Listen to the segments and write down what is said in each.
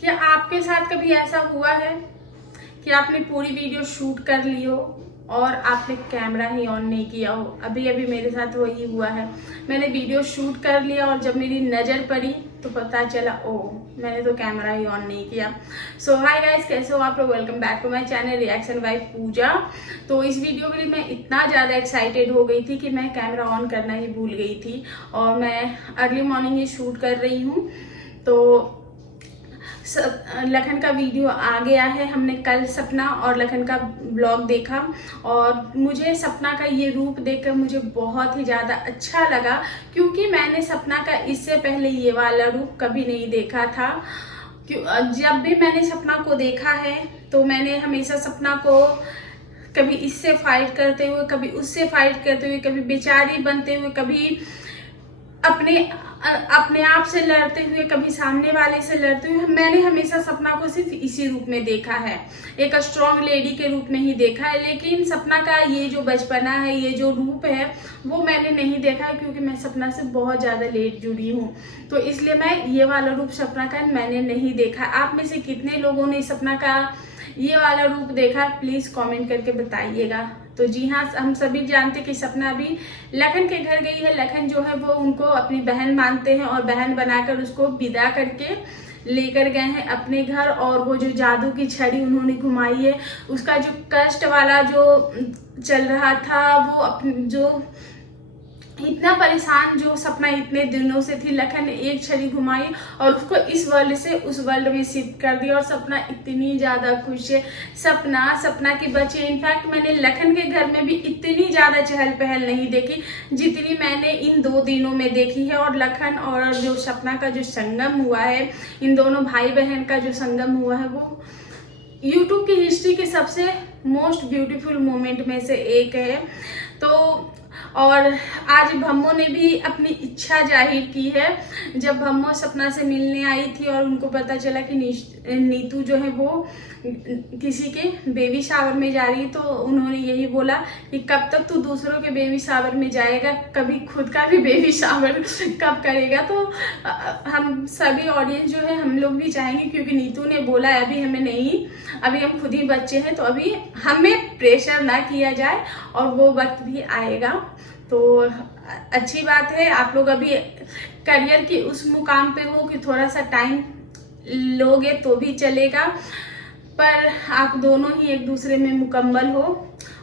क्या आपके साथ कभी ऐसा हुआ है कि आपने पूरी वीडियो शूट कर ली हो और आपने कैमरा ही ऑन नहीं किया हो? अभी अभी मेरे साथ वही हुआ है। मैंने वीडियो शूट कर लिया और जब मेरी नज़र पड़ी तो पता चला ओह मैंने तो कैमरा ही ऑन नहीं किया। सो हाय गाइस, कैसे हो आप लोग? Welcome back to my channel reaction by Pooja. तो इस वीडियो के लिए मैं इतना ज़्यादा एक्साइटेड हो गई थी कि मैं कैमरा ऑन करना ही भूल गई थी और मैं अर्ली मॉर्निंग ही शूट कर रही हूँ। तो लखन का वीडियो आ गया है। हमने कल सपना और लखन का ब्लॉग देखा और मुझे सपना का ये रूप देखकर मुझे बहुत ही ज़्यादा अच्छा लगा, क्योंकि मैंने सपना का इससे पहले ये वाला रूप कभी नहीं देखा था। जब भी मैंने सपना को देखा है तो मैंने हमेशा सपना को कभी इससे फाइट करते हुए, कभी उससे फाइट करते हुए, कभी बेचारी बनते हुए, कभी अपने आप से लड़ते हुए, कभी सामने वाले से लड़ते हुए, मैंने हमेशा सपना को सिर्फ इसी रूप में देखा है, एक स्ट्रॉन्ग लेडी के रूप में ही देखा है। लेकिन सपना का ये जो बचपना है, ये जो रूप है, वो मैंने नहीं देखा है, क्योंकि मैं सपना से बहुत ज़्यादा लेट जुड़ी हूँ। तो इसलिए मैं ये वाला रूप सपना का मैंने नहीं देखा। आप में से कितने लोगों ने सपना का ये वाला रूप देखा, प्लीज कमेंट करके बताइएगा। तो जी हाँ, हम सभी जानते कि सपना अभी लखन के घर गई है। लखन जो है वो उनको अपनी बहन मानते हैं और बहन बनाकर उसको विदा करके लेकर गए हैं अपने घर। और वो जो जादू की छड़ी उन्होंने घुमाई है, उसका जो कष्ट वाला जो चल रहा था, वो अपने जो इतना परेशान जो सपना इतने दिनों से थी, लखन ने एक छड़ी घुमाई और उसको इस वर्ल्ड से उस वर्ल्ड में शिफ्ट कर दिया और सपना इतनी ज्यादा खुश है। सपना के बच्चे, इनफैक्ट मैंने लखन के घर में भी इतनी ज्यादा चहल पहल नहीं देखी जितनी मैंने इन 2 दिनों में देखी है। और लखन और जो सपना का जो संगम हुआ है, इन दोनों भाई बहन का जो संगम हुआ है, वो यूट्यूब की हिस्ट्री के सबसे मोस्ट ब्यूटीफुल मोमेंट में से एक है। तो और आज भम्मो ने भी अपनी इच्छा जाहिर की है। जब भम्मो सपना से मिलने आई थी और उनको पता चला कि नीतू जो है वो किसी के बेबी शावर में जा रही है, तो उन्होंने यही बोला कि कब तक तू दूसरों के बेबी शावर में जाएगा, कभी खुद का भी बेबी शावर कब करेगा। तो हम सभी ऑडियंस जो है हम लोग भी चाहेंगे, क्योंकि नीतू ने बोला अभी हमें नहीं, अभी हम खुद ही बच्चे हैं, तो अभी हमें प्रेशर ना किया जाए और वो वक्त भी आएगा। तो अच्छी बात है, आप लोग अभी करियर के उस मुकाम पे हो कि थोड़ा सा टाइम लोगे तो भी चलेगा, पर आप दोनों ही एक दूसरे में मुकम्मल हो।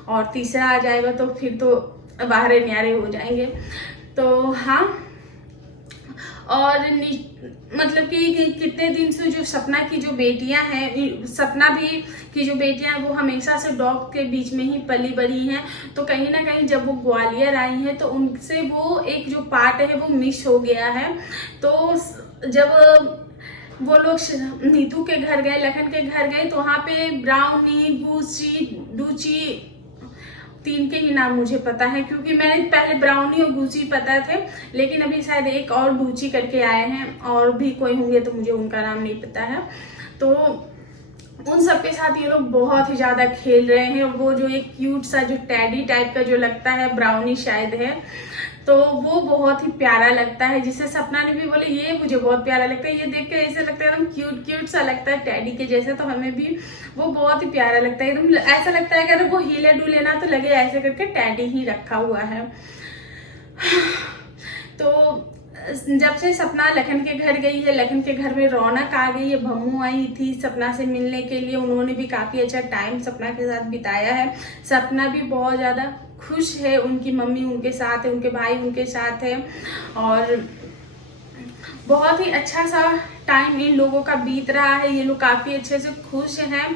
और तीसरा आ जाएगा तो फिर तो बाहरे न्यारे हो जाएंगे। तो हाँ, और मतलब कि कितने दिन से जो सपना की जो बेटियां हैं, सपना भी की जो बेटियां हैं, वो हमेशा से डॉग के बीच में ही पली बड़ी हैं। तो कहीं ना कहीं जब वो ग्वालियर आई हैं तो उनसे वो एक जो पार्ट है वो मिस हो गया है। तो जब वो लोग नीतू के घर गए, लखन के घर गए, तो वहाँ पे ब्राउनी, गूची, डूची, 3 के ही नाम मुझे पता है, क्योंकि मैंने पहले ब्राउनी और गूची पता थे, लेकिन अभी शायद एक और डूची करके आए हैं, और भी कोई होंगे तो मुझे उनका नाम नहीं पता है। तो उन सबके साथ ये लोग बहुत ही ज्यादा खेल रहे हैं। वो जो एक क्यूट सा जो टैडी टाइप का जो लगता है, ब्राउनी शायद है, तो वो बहुत ही प्यारा लगता है, जिसे सपना ने भी बोले ये मुझे बहुत प्यारा लगता है, ये देख कर ऐसे लगता है एकदम क्यूट क्यूट सा लगता है टैडी के जैसे। तो हमें भी वो बहुत ही प्यारा लगता है, एकदम ऐसा लगता है अगर वो हिले डुले ना तो लगे ऐसे करके टैडी ही रखा हुआ है। तो जब से सपना लखन के घर गई है, लखन के घर में रौनक आ गई है। भम्मू आई थी सपना से मिलने के लिए, उन्होंने भी काफी अच्छा टाइम सपना के साथ बिताया है। सपना भी बहुत ज्यादा खुश है, उनकी मम्मी उनके साथ है, उनके भाई उनके साथ है, और बहुत ही अच्छा सा टाइम इन लोगों का बीत रहा है। ये लोग काफी अच्छे से खुश हैं।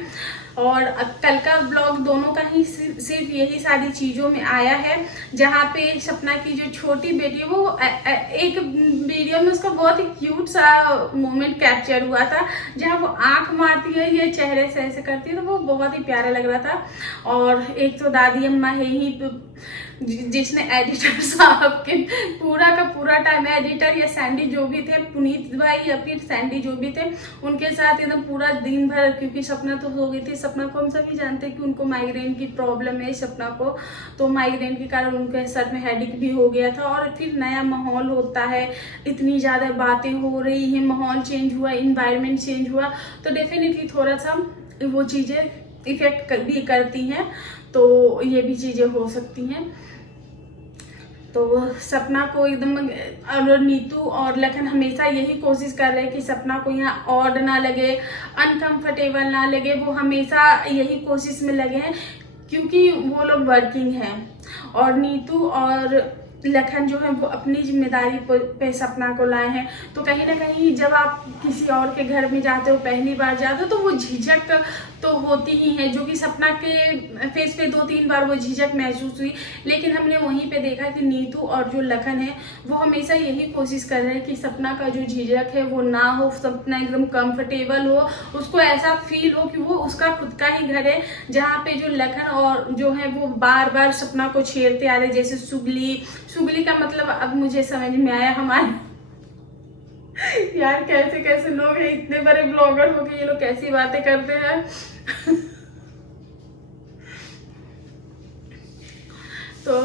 और कल का ब्लॉग दोनों का ही सिर्फ यही सारी चीजों में आया है, जहाँ पे सपना की जो छोटी बेटी है वो एक वीडियो में उसका बहुत ही क्यूट सा मोमेंट कैप्चर हुआ था, जहाँ वो आंख मारती है, ये चेहरे से ऐसे करती है, तो वो बहुत ही प्यारा लग रहा था। और एक तो दादी अम्मा है ही जिसने एडिटर साहब के पूरा का पूरा टाइम, एडिटर या सैंडी जो भी थे, पुनीत भाई या फिर सैंडी जो भी थे उनके साथ एकदम पूरा दिन भर, क्योंकि सपना तो हो गई थी। सपना को हम सभी जानते हैं कि उनको माइग्रेन की प्रॉब्लम है सपना को, तो माइग्रेन के कारण उनके सर में हेडेक भी हो गया था। और फिर नया माहौल होता है, इतनी ज़्यादा बातें हो रही हैं, माहौल चेंज हुआ, इन्वायरमेंट चेंज हुआ, तो डेफिनेटली थोड़ा सा वो चीज़ें इफेक्ट भी करती हैं, तो ये भी चीज़ें हो सकती हैं। तो सपना को एकदम, और नीतू और लखन हमेशा यही कोशिश कर रहे हैं कि सपना को यहाँ ऑड ना लगे, अनकंफर्टेबल ना लगे। वो हमेशा यही कोशिश में लगे हैं क्योंकि वो लोग वर्किंग हैं, और नीतू और लखन जो है वो अपनी जिम्मेदारी पे सपना को लाए हैं। तो कहीं ना कहीं जब आप किसी और के घर में जाते हो, पहली बार जाते हो, तो वो झिझक तो होती ही है, जो कि सपना के फेस पे 2-3 बार वो झिझक महसूस हुई। लेकिन हमने वहीं पे देखा कि नीतू और जो लखन है वो हमेशा यही कोशिश कर रहे हैं कि सपना का जो झिझक है वो ना हो, सपना एकदम कंफर्टेबल हो, उसको ऐसा फील हो कि वो उसका खुद का ही घर है, जहाँ पे जो लखन और जो है वो बार बार सपना को छेड़ते आ रहे, जैसे सुगली का मतलब अब मुझे समझ में आया। हमारे यार कैसे कैसे लोग हैं, इतने बड़े ब्लॉगर हो के ये लोग कैसी बातें करते हैं। तो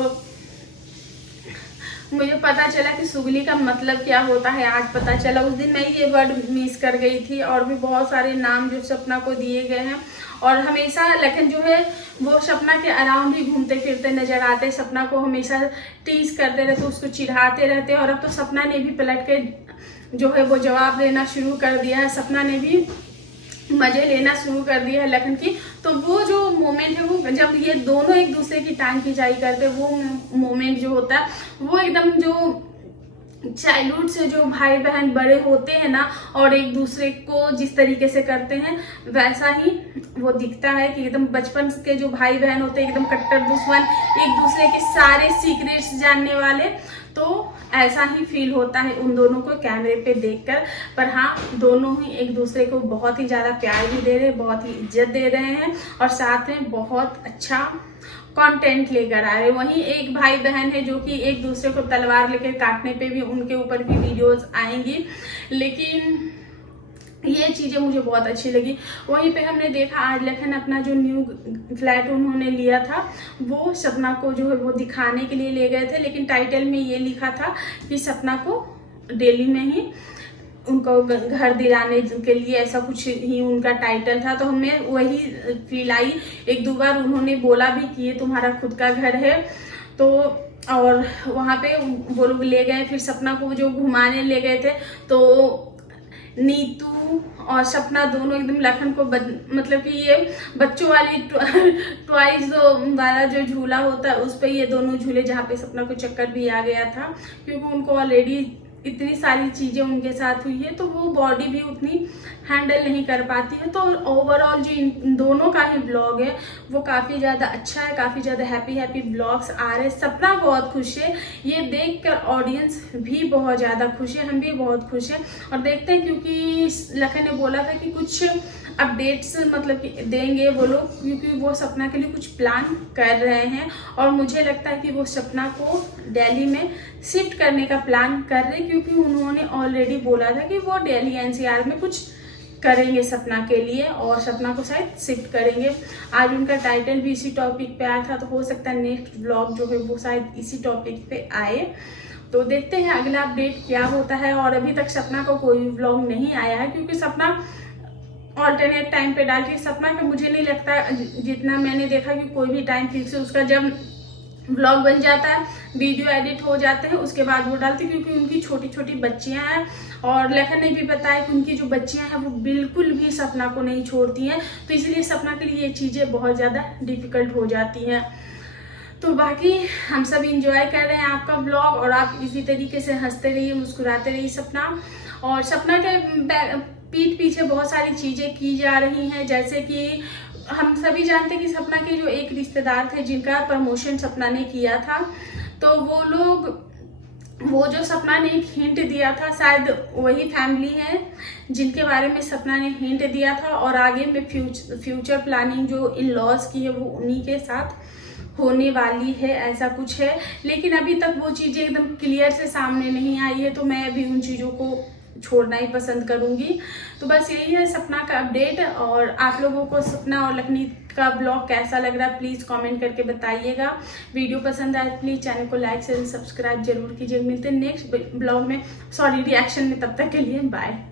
मुझे पता चला कि सुगली का मतलब क्या होता है, आज पता चला। उस दिन मैं ये वर्ड मिस कर गई थी, और भी बहुत सारे नाम जो सपना को दिए गए हैं। और हमेशा लखन जो है वो सपना के अराउंड ही घूमते फिरते नजर आते, सपना को हमेशा टीज करते रहते, उसको चिढ़ाते रहते। और अब तो सपना ने भी पलट के जो है वो जवाब देना शुरू कर दिया है, सपना ने भी मजे लेना शुरू कर दिया है लखन की। तो वो जो मोमेंट है वो जब ये दोनों एक दूसरे की टांग खिंचाई करते, वो मोमेंट जो होता है वो एकदम जो चाइल्डहुड से जो भाई बहन बड़े होते हैं ना, और एक दूसरे को जिस तरीके से करते हैं वैसा ही वो दिखता है कि एकदम बचपन के जो भाई बहन होते हैं एकदम कट्टर दुश्मन, एक दूसरे के सारे सीक्रेट्स जानने वाले। तो ऐसा ही फील होता है उन दोनों को कैमरे पे देखकर। पर हाँ, दोनों ही एक दूसरे को बहुत ही ज़्यादा प्यार भी दे रहे हैं, बहुत ही इज्जत दे रहे हैं, और साथ में बहुत अच्छा कंटेंट लेकर आ रहे हैं। वहीं एक भाई बहन है जो कि एक दूसरे को तलवार लेकर काटने पे भी उनके ऊपर भी वीडियोस आएंगी, लेकिन ये चीज़ें मुझे बहुत अच्छी लगी। वहीं पे हमने देखा आज लखन अपना जो न्यू फ्लैट उन्होंने लिया था वो सपना को जो है वो दिखाने के लिए ले गए थे, लेकिन टाइटल में ये लिखा था कि सपना को दिल्ली में ही उनको घर दिलाने के लिए, ऐसा कुछ ही उनका टाइटल था। तो हमें वही फील आई। 1-2 बार उन्होंने बोला भी कि ये तुम्हारा खुद का घर है। तो और वहाँ पे वो लोग ले गए, फिर सपना को जो घुमाने ले गए थे, तो नीतू और सपना दोनों एकदम लखन को मतलब कि ये बच्चों वाली ट्वाइस वाला जो झूला होता है उस पे ये दोनों झूले, जहाँ पे सपना को चक्कर भी आ गया था, क्योंकि उनको ऑलरेडी इतनी सारी चीज़ें उनके साथ हुई है, तो वो बॉडी भी उतनी हैंडल नहीं कर पाती है। तो ओवरऑल जो इन दोनों का ही ब्लॉग है वो काफ़ी ज़्यादा अच्छा है, काफ़ी ज़्यादा हैप्पी ब्लॉग्स आ रहे हैं। सपना बहुत खुश है, ये देखकर ऑडियंस भी बहुत ज़्यादा खुश है, हम भी बहुत खुश हैं। और देखते हैं, क्योंकि लखन ने बोला था कि कुछ अपडेट्स मतलब कि देंगे वो लोग, क्योंकि वो सपना के लिए कुछ प्लान कर रहे हैं, और मुझे लगता है कि वो सपना को दिल्ली में शिफ्ट करने का प्लान कर रहे हैं, क्योंकि उन्होंने ऑलरेडी बोला था कि वो दिल्ली एनसीआर में कुछ करेंगे सपना के लिए, और सपना को शायद शिफ्ट करेंगे। आज उनका टाइटल भी इसी टॉपिक पे आया था, तो हो सकता है नेक्स्ट ब्लॉग जो है वो शायद इसी टॉपिक पे आए। तो देखते हैं अगला अपडेट क्या होता है। और अभी तक सपना को कोई भी ब्लॉग नहीं आया है, क्योंकि सपना ऑल्टरनेट टाइम पे डालती है। सपना का मुझे नहीं लगता, जितना मैंने देखा, कि कोई भी टाइम फिक्स है उसका। जब ब्लॉग बन जाता है, वीडियो एडिट हो जाते हैं, उसके बाद वो डालती, क्योंकि उनकी छोटी छोटी बच्चियां हैं। और लखन ने भी बताया कि उनकी जो बच्चियां हैं वो बिल्कुल भी सपना को नहीं छोड़ती हैं, तो इसलिए सपना के लिए ये चीज़ें बहुत ज़्यादा डिफिकल्ट हो जाती हैं। तो बाकी हम सब इंजॉय कर रहे हैं आपका ब्लॉग, और आप इसी तरीके से हंसते रहिए, मुस्कुराते रहिए सपना। और सपना के पीठ पीछे बहुत सारी चीज़ें की जा रही हैं, जैसे कि हम सभी जानते हैं कि सपना के जो एक रिश्तेदार थे जिनका प्रमोशन सपना ने किया था, तो वो जो सपना ने एक हिंट दिया था, शायद वही फैमिली है जिनके बारे में सपना ने हिंट दिया था, और आगे में फ्यूचर प्लानिंग जो इन लॉज की है वो उन्हीं के साथ होने वाली है, ऐसा कुछ है। लेकिन अभी तक वो चीज़ें एकदम क्लियर से सामने नहीं आई है, तो मैं अभी उन चीज़ों को छोड़ना ही पसंद करूंगी। तो बस यही है सपना का अपडेट। और आप लोगों को सपना और लखनी का ब्लॉग कैसा लग रहा है प्लीज़ कमेंट करके बताइएगा। वीडियो पसंद आए प्लीज़ चैनल को लाइक शेयर सब्सक्राइब जरूर कीजिए। मिलते हैं नेक्स्ट ब्लॉग में, सॉरी रिएक्शन में। तब तक के लिए बाय।